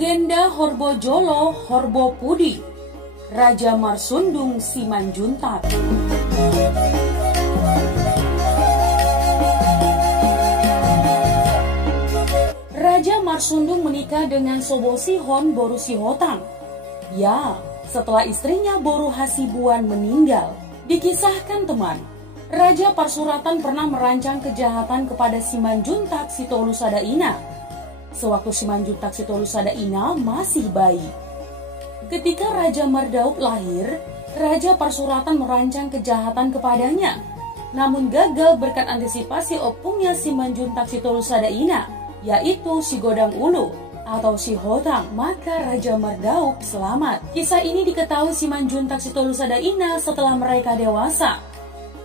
Legenda Horbojolo Horbopudi, Raja Marsundung Simanjuntak. Raja Marsundung menikah dengan Sobosihon Borusihotang. Ya, setelah istrinya Boru Hasibuan meninggal. Dikisahkan teman, Raja Parsuratan pernah merancang kejahatan kepada Simanjuntak Sitolusadaina sewaktu Simanjuntak Sitolusadaina masih bayi. Ketika Raja Mardaup lahir, Raja Parsuratan merancang kejahatan kepadanya, namun gagal berkat antisipasi opungnya Simanjuntak Sitolusadaina, yaitu si Godang Ulu atau si Hotang, maka Raja Mardaup selamat. Kisah ini diketahui Simanjuntak Sitolusadaina setelah mereka dewasa.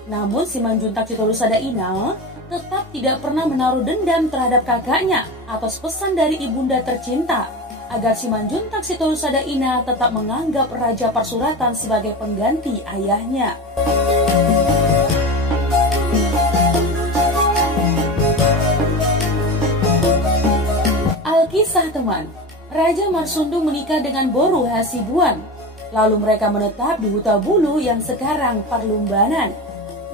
Namun Simanjuntak Sitolusadaina tetap tidak pernah menaruh dendam terhadap kakaknya atas pesan dari ibunda tercinta agar Simanjuntak Sitolusadaina tetap menganggap Raja Parsuratan sebagai pengganti ayahnya. Alkisah teman, Raja Marsundung menikah dengan Boru Hasibuan. Lalu mereka menetap di Hutabulu yang sekarang Parlumbanan.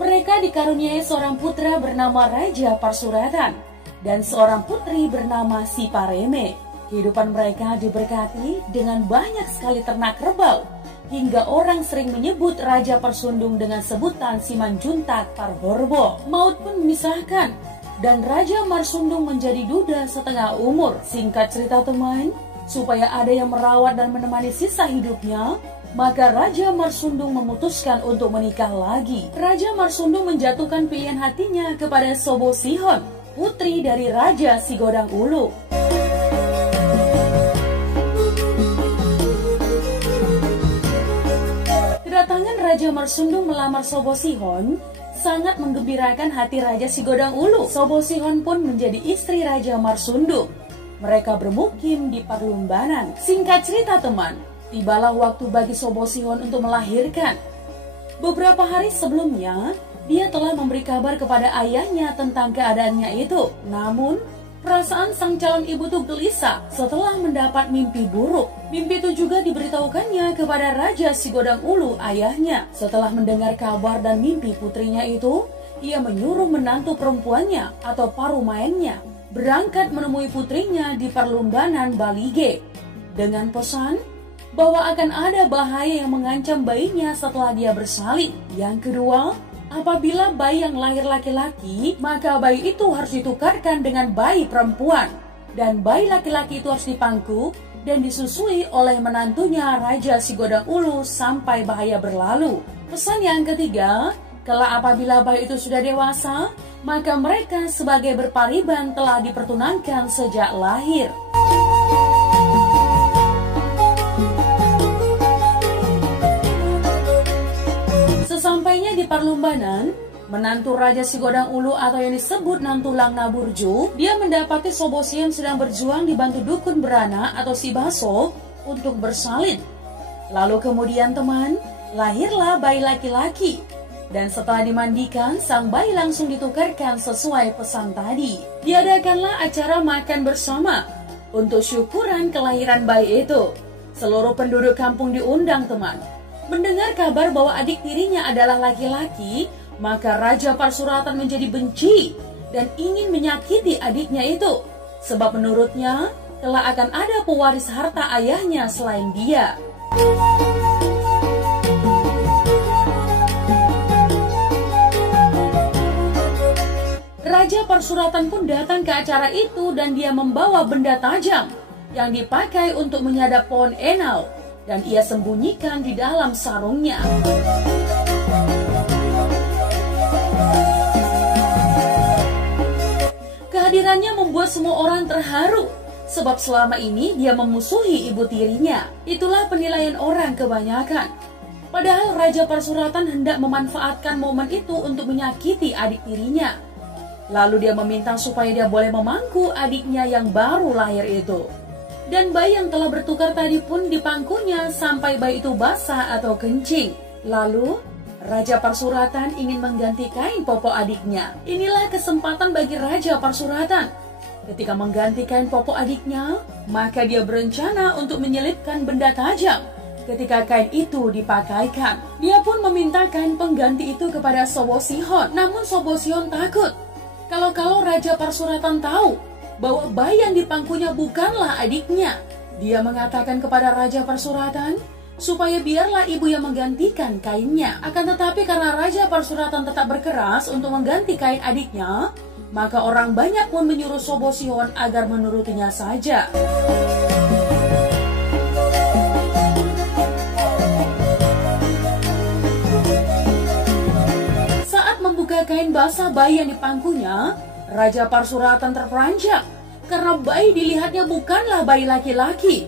Mereka dikaruniai seorang putra bernama Raja Parsuratan dan seorang putri bernama Sipareme. Kehidupan mereka diberkati dengan banyak sekali ternak kerbau, hingga orang sering menyebut Raja Parsundung dengan sebutan Simanjuntak Parhorbo. Maut pun memisahkan, dan Raja Marsundung menjadi duda setengah umur. Singkat cerita teman, supaya ada yang merawat dan menemani sisa hidupnya, maka Raja Marsundung memutuskan untuk menikah lagi. Raja Marsundung menjatuhkan pilihan hatinya kepada Sobosihon, putri dari Raja Sigodang Ulu. Kedatangan Raja Marsundung melamar Sobosihon sangat menggembirakan hati Raja Sigodang Ulu. Sobosihon pun menjadi istri Raja Marsundung. Mereka bermukim di Parlumbanan. Singkat cerita teman, tibalah waktu bagi Sobosihon untuk melahirkan. Beberapa hari sebelumnya, dia telah memberi kabar kepada ayahnya tentang keadaannya itu. Namun, perasaan sang calon ibu itu gelisah setelah mendapat mimpi buruk. Mimpi itu juga diberitahukannya kepada Raja Sigodang Ulu, ayahnya. Setelah mendengar kabar dan mimpi putrinya itu, ia menyuruh menantu perempuannya atau parumaennya berangkat menemui putrinya di Parlumbanan Balige dengan pesan bahwa akan ada bahaya yang mengancam bayinya setelah dia bersalin. Yang kedua, apabila bayi yang lahir laki-laki, maka bayi itu harus ditukarkan dengan bayi perempuan. Dan bayi laki-laki itu harus dipangku dan disusui oleh menantunya Raja Sigodang Ulu sampai bahaya berlalu. Pesan yang ketiga, kelak apabila bayi itu sudah dewasa, maka mereka sebagai berpariban telah dipertunangkan sejak lahir. Sesampainya di Parlumbanan, menantu Raja Sigodang Ulu atau yang disebut Nantulang Naburju, dia mendapati Sobosihon sedang berjuang dibantu dukun berana atau si Baso untuk bersalin. Lalu kemudian teman, lahirlah bayi laki-laki. Dan setelah dimandikan, sang bayi langsung ditukarkan sesuai pesan tadi. Diadakanlah acara makan bersama untuk syukuran kelahiran bayi itu. Seluruh penduduk kampung diundang teman. Mendengar kabar bahwa adik tirinya adalah laki-laki, maka Raja Parsuratan menjadi benci dan ingin menyakiti adiknya itu. Sebab menurutnya, telah akan ada pewaris harta ayahnya selain dia. Raja Parsuratan pun datang ke acara itu dan dia membawa benda tajam yang dipakai untuk menyadap pohon enau dan ia sembunyikan di dalam sarungnya. Kehadirannya membuat semua orang terharu sebab selama ini dia memusuhi ibu tirinya. Itulah penilaian orang kebanyakan. Padahal Raja Parsuratan hendak memanfaatkan momen itu untuk menyakiti adik tirinya. Lalu dia meminta supaya dia boleh memangku adiknya yang baru lahir itu. Dan bayi yang telah bertukar tadi pun dipangkunya sampai bayi itu basah atau kencing. Lalu, Raja Parsuratan ingin mengganti kain popok adiknya. Inilah kesempatan bagi Raja Parsuratan Ketika mengganti kain popok adiknya, maka dia berencana untuk menyelipkan benda tajam. Ketika kain itu dipakaikan, dia pun meminta kain pengganti itu kepada Sobo Sihon. Namun Sobo Sihon takut. Kalau Raja Parsuratan tahu bahwa bayi yang di pangkunya bukanlah adiknya, dia mengatakan kepada Raja Parsuratan supaya biarlah ibu yang menggantikan kainnya. Akan tetapi karena Raja Parsuratan tetap berkeras untuk mengganti kain adiknya, maka orang banyak pun menyuruh Sobo Sihon agar menurutinya saja. Saat membuka kain basah bayi yang di pangkunya, Raja Parsuratan terperanjat karena bayi dilihatnya bukanlah bayi laki-laki.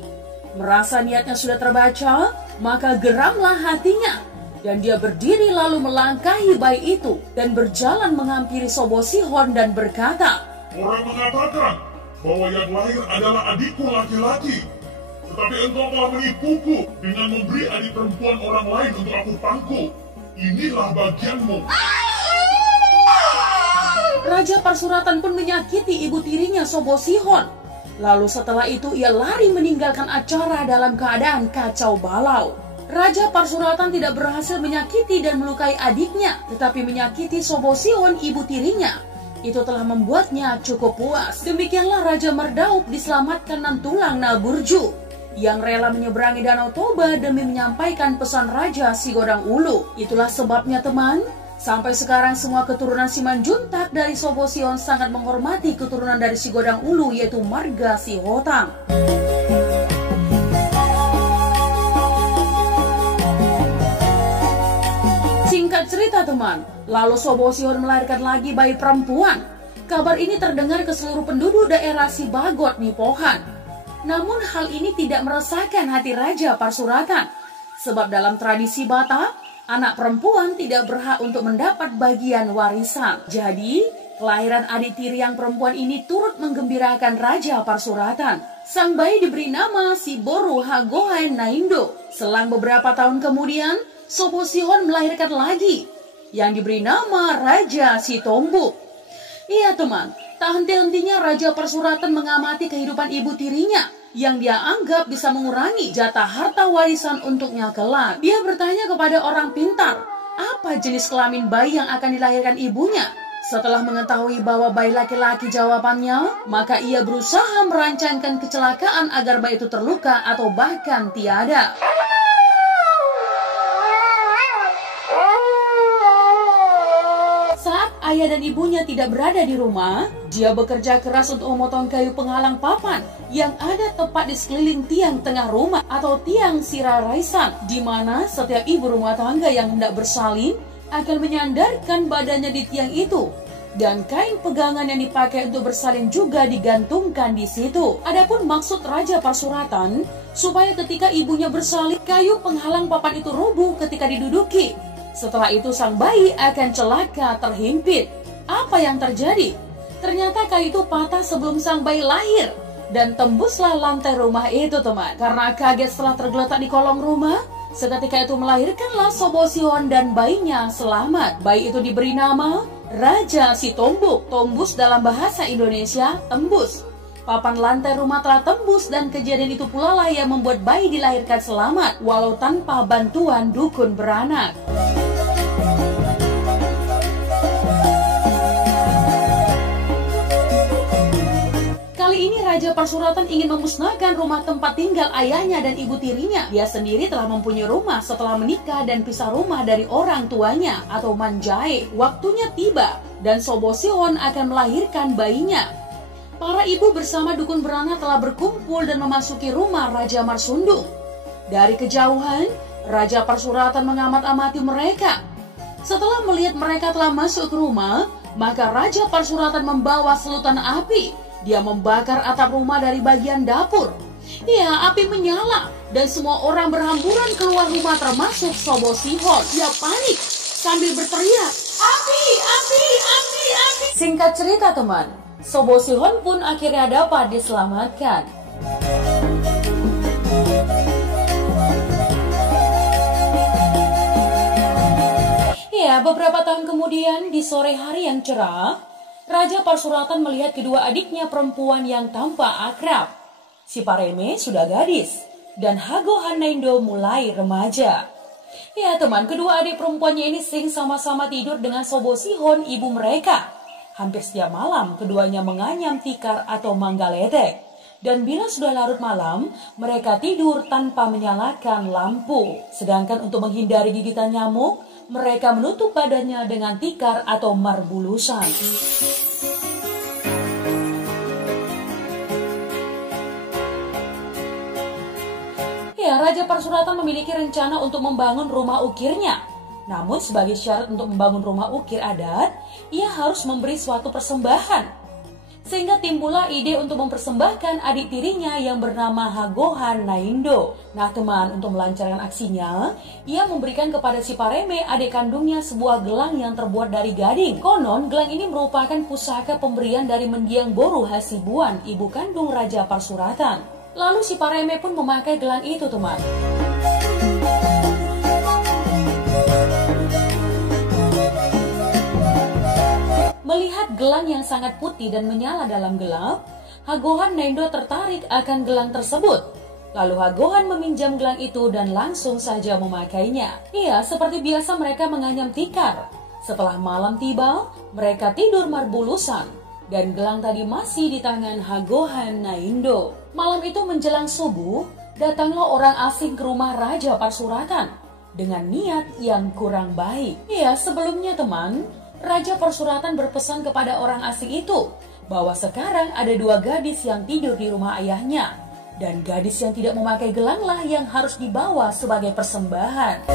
Merasa niatnya sudah terbaca, maka geramlah hatinya, dan dia berdiri lalu melangkahi bayi itu dan berjalan menghampiri Sobo Sihon dan berkata, "Orang mengatakan bahwa yang lahir adalah adikku laki-laki, tetapi engkau telah menipuku dengan memberi adik perempuan orang lain untuk aku pangku. Inilah bagianmu." Raja Parsuratan pun menyakiti ibu tirinya Sobo Sihon. Lalu setelah itu ia lari meninggalkan acara dalam keadaan kacau balau. Raja Parsuratan tidak berhasil menyakiti dan melukai adiknya, tetapi menyakiti Sobo Sihon ibu tirinya. Itu telah membuatnya cukup puas. Demikianlah Raja Merdaup diselamatkan Nantulang Naburju, yang rela menyeberangi Danau Toba demi menyampaikan pesan Raja Sigodang Ulu. Itulah sebabnya teman, sampai sekarang semua keturunan Simanjuntak dari Sobo Sihon sangat menghormati keturunan dari Sigodang Ulu, yaitu marga Sihotang. Singkat cerita teman, lalu Sobo Sihon melahirkan lagi bayi perempuan. Kabar ini terdengar ke seluruh penduduk daerah Sibagot Nipohan. Namun hal ini tidak meresahkan hati Raja Parsuratan, sebab dalam tradisi Batak, anak perempuan tidak berhak untuk mendapat bagian warisan. Jadi, kelahiran adik tiri yang perempuan ini turut menggembirakan Raja Parsuratan. Sang bayi diberi nama Siboru Hagohain Naindo. Selang beberapa tahun kemudian, Sobo Sihon melahirkan lagi, yang diberi nama Raja Sitombuk. Iya teman, tak henti-hentinya Raja Parsuratan mengamati kehidupan ibu tirinya, yang dia anggap bisa mengurangi jatah harta warisan untuknya kelak. Dia bertanya kepada orang pintar, apa jenis kelamin bayi yang akan dilahirkan ibunya? Setelah mengetahui bahwa bayi laki-laki jawabannya, maka ia berusaha merancangkan kecelakaan agar bayi itu terluka atau bahkan tiada. Saat ayah dan ibunya tidak berada di rumah, dia bekerja keras untuk memotong kayu penghalang papan yang ada tepat di sekeliling tiang tengah rumah atau tiang siraraisan, di mana setiap ibu rumah tangga yang hendak bersalin akan menyandarkan badannya di tiang itu, dan kain pegangan yang dipakai untuk bersalin juga digantungkan di situ. Adapun maksud Raja Parsuratan supaya ketika ibunya bersalin, kayu penghalang papan itu rubuh ketika diduduki. Setelah itu sang bayi akan celaka terhimpit. Apa yang terjadi? Ternyata kayu itu patah sebelum sang bayi lahir dan tembuslah lantai rumah itu teman. Karena kaget setelah tergeletak di kolong rumah, seketika itu melahirkanlah Sobo Sihon dan bayinya selamat. Bayi itu diberi nama Raja Sitombuk. Tombus dalam bahasa Indonesia tembus. Papan lantai rumah telah tembus dan kejadian itu pula lah yang membuat bayi dilahirkan selamat walau tanpa bantuan dukun beranak. Kali ini Raja Parsuratan ingin memusnahkan rumah tempat tinggal ayahnya dan ibu tirinya. Dia sendiri telah mempunyai rumah setelah menikah dan pisah rumah dari orang tuanya atau manjae. Waktunya tiba dan Sobo Sihon akan melahirkan bayinya. Para ibu bersama dukun beranak telah berkumpul dan memasuki rumah Raja Marsundung. Dari kejauhan, Raja Parsuratan mengamat-amati mereka. Setelah melihat mereka telah masuk ke rumah, maka Raja Parsuratan membawa selutan api. Dia membakar atap rumah dari bagian dapur. Ya, api menyala dan semua orang berhamburan keluar rumah termasuk Sobo Sihon. Dia panik sambil berteriak, "Api, api, api, api." Singkat cerita teman, Sobo Sihon pun akhirnya dapat diselamatkan. Ya, beberapa tahun kemudian di sore hari yang cerah, Raja Parsuratan melihat kedua adiknya perempuan yang tampak akrab. Si Pareme sudah gadis, dan Hagohan Naindo mulai remaja. Ya teman, kedua adik perempuannya ini sering sama-sama tidur dengan Sobosihon, ibu mereka. Hampir setiap malam keduanya menganyam tikar atau manggaledek. Dan bila sudah larut malam, mereka tidur tanpa menyalakan lampu. Sedangkan untuk menghindari gigitan nyamuk, mereka menutup badannya dengan tikar atau marbulusan. Ya, Raja Parsuratan memiliki rencana untuk membangun rumah ukirnya. Namun sebagai syarat untuk membangun rumah ukir adat, ia harus memberi suatu persembahan. Sehingga timbullah ide untuk mempersembahkan adik tirinya yang bernama Hagohan Naindo. Nah teman, untuk melancarkan aksinya, ia memberikan kepada si Pareme, adik kandungnya, sebuah gelang yang terbuat dari gading. Konon, gelang ini merupakan pusaka pemberian dari mendiang Boru Hasibuan, ibu kandung Raja Parsuratan. Lalu si Pareme pun memakai gelang itu teman. Melihat gelang yang sangat putih dan menyala dalam gelap, Hagohan Naindo tertarik akan gelang tersebut. Lalu Hagohan meminjam gelang itu dan langsung saja memakainya. Iya, seperti biasa mereka menganyam tikar. Setelah malam tiba, mereka tidur marbulusan. Dan gelang tadi masih di tangan Hagohan Naindo. Malam itu menjelang subuh, datanglah orang asing ke rumah Raja Parsuratan dengan niat yang kurang baik. Iya, sebelumnya teman, Raja Parsuratan berpesan kepada orang asing itu bahwa sekarang ada dua gadis yang tidur di rumah ayahnya. Dan gadis yang tidak memakai gelanglah yang harus dibawa sebagai persembahan.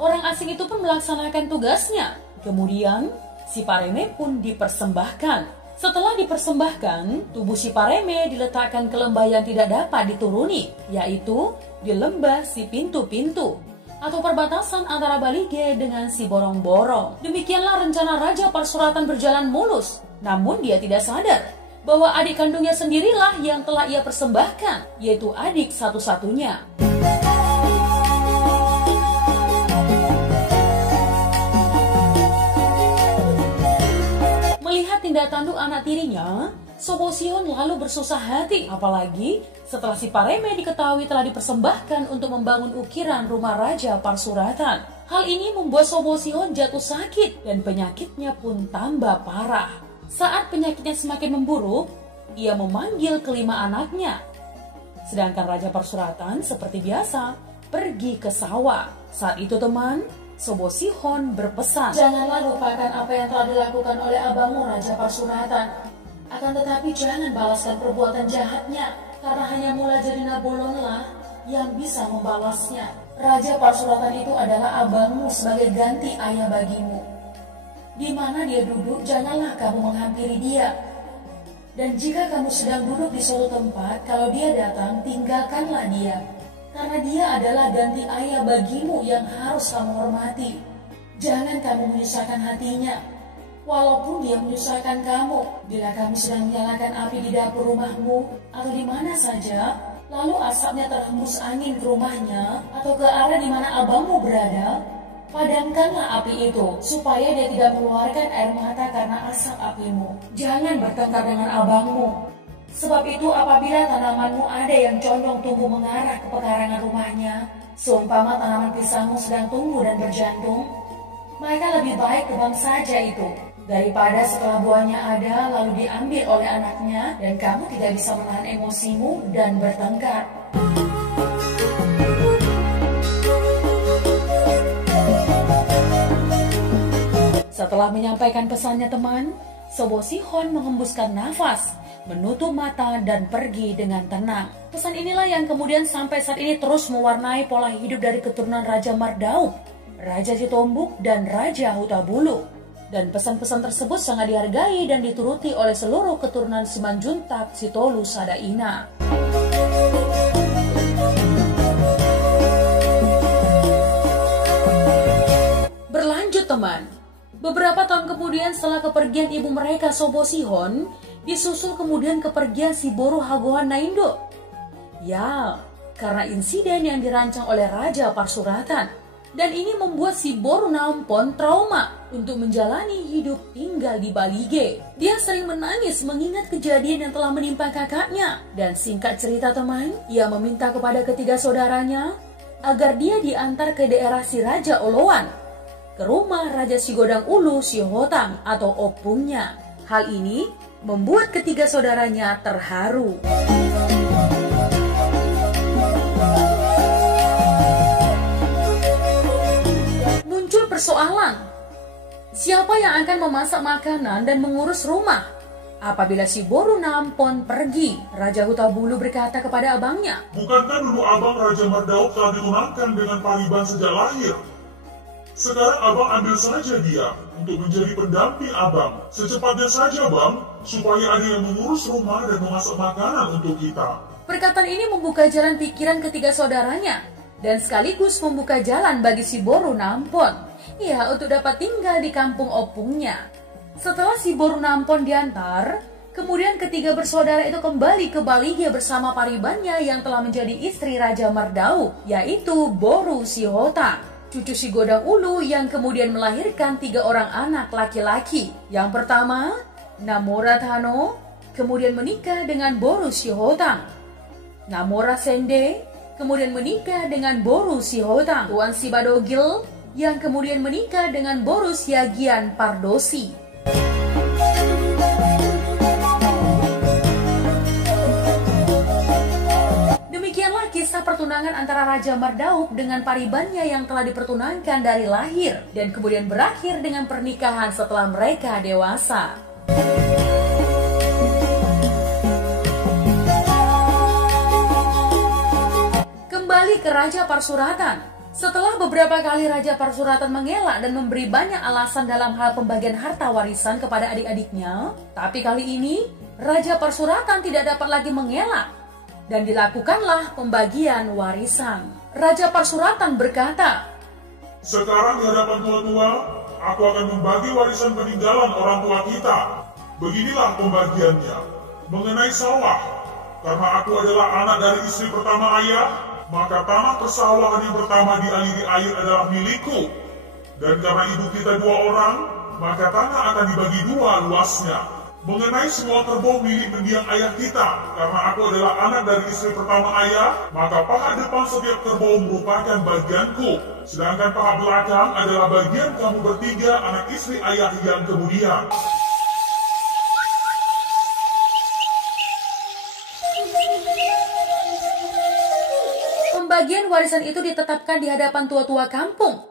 Orang asing itu pun melaksanakan tugasnya. Kemudian si Pareme pun dipersembahkan. Setelah dipersembahkan, tubuh si Pareme diletakkan ke lembah yang tidak dapat dituruni, yaitu di lembah si pintu-pintu, atau perbatasan antara Balige dengan si Borong-Borong. Demikianlah rencana Raja Parsuratan berjalan mulus, namun dia tidak sadar bahwa adik kandungnya sendirilah yang telah ia persembahkan, yaitu adik satu-satunya. Melihat tindak tanduk anak tirinya, Sobosihon lalu bersusah hati. Apalagi setelah si Pareme diketahui telah dipersembahkan untuk membangun ukiran rumah Raja Parsuratan. Hal ini membuat Sobosihon jatuh sakit dan penyakitnya pun tambah parah. Saat penyakitnya semakin memburuk, ia memanggil kelima anaknya. Sedangkan Raja Parsuratan seperti biasa pergi ke sawah. Saat itu teman, Sobosihon berpesan, "Janganlah lupakan apa yang telah dilakukan oleh abangmu Raja Parsuratan. Akan tetapi jangan balaskan perbuatan jahatnya, karena hanya Mula Jadina Bolonlah yang bisa membalasnya. Raja Parsuratan itu adalah abangmu sebagai ganti ayah bagimu. Di mana dia duduk, janganlah kamu menghampiri dia. Dan jika kamu sedang duduk di suatu tempat, kalau dia datang, tinggalkanlah dia. Karena dia adalah ganti ayah bagimu yang harus kamu hormati. Jangan kamu menyusahkan hatinya, walaupun dia menyusahkan kamu. Bila kamu sedang menyalakan api di dapur rumahmu atau di mana saja, lalu asapnya terhembus angin ke rumahnya atau ke arah di mana abangmu berada, padamkanlah api itu supaya dia tidak mengeluarkan air mata karena asap apimu. Jangan bertengkar dengan abangmu. Sebab itu apabila tanamanmu ada yang condong tumbuh mengarah ke pekarangan rumahnya, seumpama tanaman pisangmu sedang tumbuh dan berjantung, maka lebih baik tebang saja itu, daripada setelah buahnya ada lalu diambil oleh anaknya dan kamu tidak bisa menahan emosimu dan bertengkar." Setelah menyampaikan pesannya teman, Sobosihon menghembuskan nafas, menutup mata dan pergi dengan tenang. Pesan inilah yang kemudian sampai saat ini terus mewarnai pola hidup dari keturunan Raja Mardauk, Raja Sitombuk, dan Raja Hutabulu. Dan pesan-pesan tersebut sangat dihargai dan dituruti oleh seluruh keturunan Simanjuntak Sitolu Sadaina. Berlanjut teman, beberapa tahun kemudian setelah kepergian ibu mereka Sobosihon, disusul kemudian kepergian si Boru Hagohan Naindo. Ya, karena insiden yang dirancang oleh Raja Parsuratan. Dan ini membuat si Borunampon trauma untuk menjalani hidup tinggal di Balige. Dia sering menangis mengingat kejadian yang telah menimpa kakaknya. Dan singkat cerita teman, ia meminta kepada ketiga saudaranya agar dia diantar ke daerah si Raja Oloan, ke rumah Raja Sigodang Ulu Sihotang atau opungnya. Hal ini membuat ketiga saudaranya terharu. Persoalan, siapa yang akan memasak makanan dan mengurus rumah? Apabila si Borunampon pergi, Raja Hutabulu berkata kepada abangnya, "Bukankah dulu abang Raja Mardauk telah ditunangkan dengan Pariban sejak lahir? Sekarang abang ambil saja dia untuk menjadi pendamping abang. Secepatnya saja bang, supaya ada yang mengurus rumah dan memasak makanan untuk kita." Perkataan ini membuka jalan pikiran ketiga saudaranya dan sekaligus membuka jalan bagi si Borunampon, ya, untuk dapat tinggal di kampung opungnya. Setelah si Borunampon diantar, kemudian ketiga bersaudara itu kembali ke Balige bersama paribannya yang telah menjadi istri Raja Mardauk, yaitu Boru Sihotang, cucu si Godang Ulu yang kemudian melahirkan 3 orang anak laki-laki. Yang pertama, Namora Tano, kemudian menikah dengan Boru Sihotang. Namora Sende, kemudian menikah dengan Boru Sihotang. Tuan Sibadogil, yang kemudian menikah dengan Boru Siagian Pardosi. Demikianlah kisah pertunangan antara Raja Mardauk dengan paribannya yang telah dipertunangkan dari lahir dan kemudian berakhir dengan pernikahan setelah mereka dewasa. Kembali ke Raja Parsuratan. Setelah beberapa kali Raja Parsuratan mengelak dan memberi banyak alasan dalam hal pembagian harta warisan kepada adik-adiknya, tapi kali ini Raja Parsuratan tidak dapat lagi mengelak dan dilakukanlah pembagian warisan. Raja Parsuratan berkata, "Sekarang di hadapan tua-tua, aku akan membagi warisan peninggalan orang tua kita. Beginilah pembagiannya. Mengenai sawah, karena aku adalah anak dari istri pertama ayah, maka tanah persawahan yang pertama dialiri air adalah milikku. Dan karena ibu kita 2 orang, maka tanah akan dibagi 2 luasnya. Mengenai semua kerbau milik mendiang ayah kita, karena aku adalah anak dari istri pertama ayah, maka paha depan setiap kerbau merupakan bagianku. Sedangkan paha belakang adalah bagian kamu bertiga anak istri ayah yang kemudian." Pembagian warisan itu ditetapkan di hadapan tua-tua kampung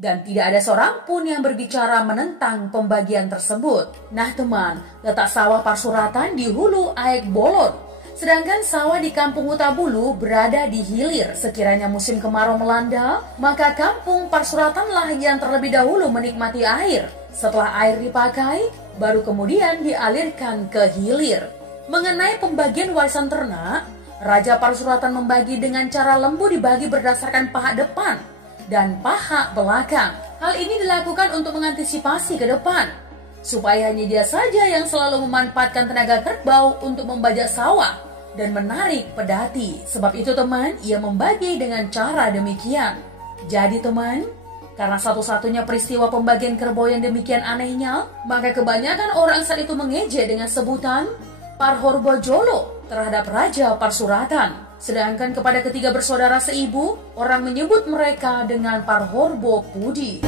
dan tidak ada seorang pun yang berbicara menentang pembagian tersebut. Nah teman, letak sawah Parsuratan di hulu Aek Bolon, sedangkan sawah di kampung Hutabulu berada di hilir. Sekiranya musim kemarau melanda, maka kampung Parsuratanlah yang terlebih dahulu menikmati air. Setelah air dipakai, baru kemudian dialirkan ke hilir. Mengenai pembagian warisan ternak, Raja Parsuratan membagi dengan cara lembu dibagi berdasarkan paha depan dan paha belakang. Hal ini dilakukan untuk mengantisipasi ke depan, supaya hanya dia saja yang selalu memanfaatkan tenaga kerbau untuk membajak sawah dan menarik pedati. Sebab itu teman, ia membagi dengan cara demikian. Jadi teman, karena satu-satunya peristiwa pembagian kerbau yang demikian anehnya, maka kebanyakan orang saat itu mengejek dengan sebutan Parhorbo Jolo terhadap Raja Parsuratan. Sedangkan kepada ketiga bersaudara seibu, orang menyebut mereka dengan Parhorbo Pudi.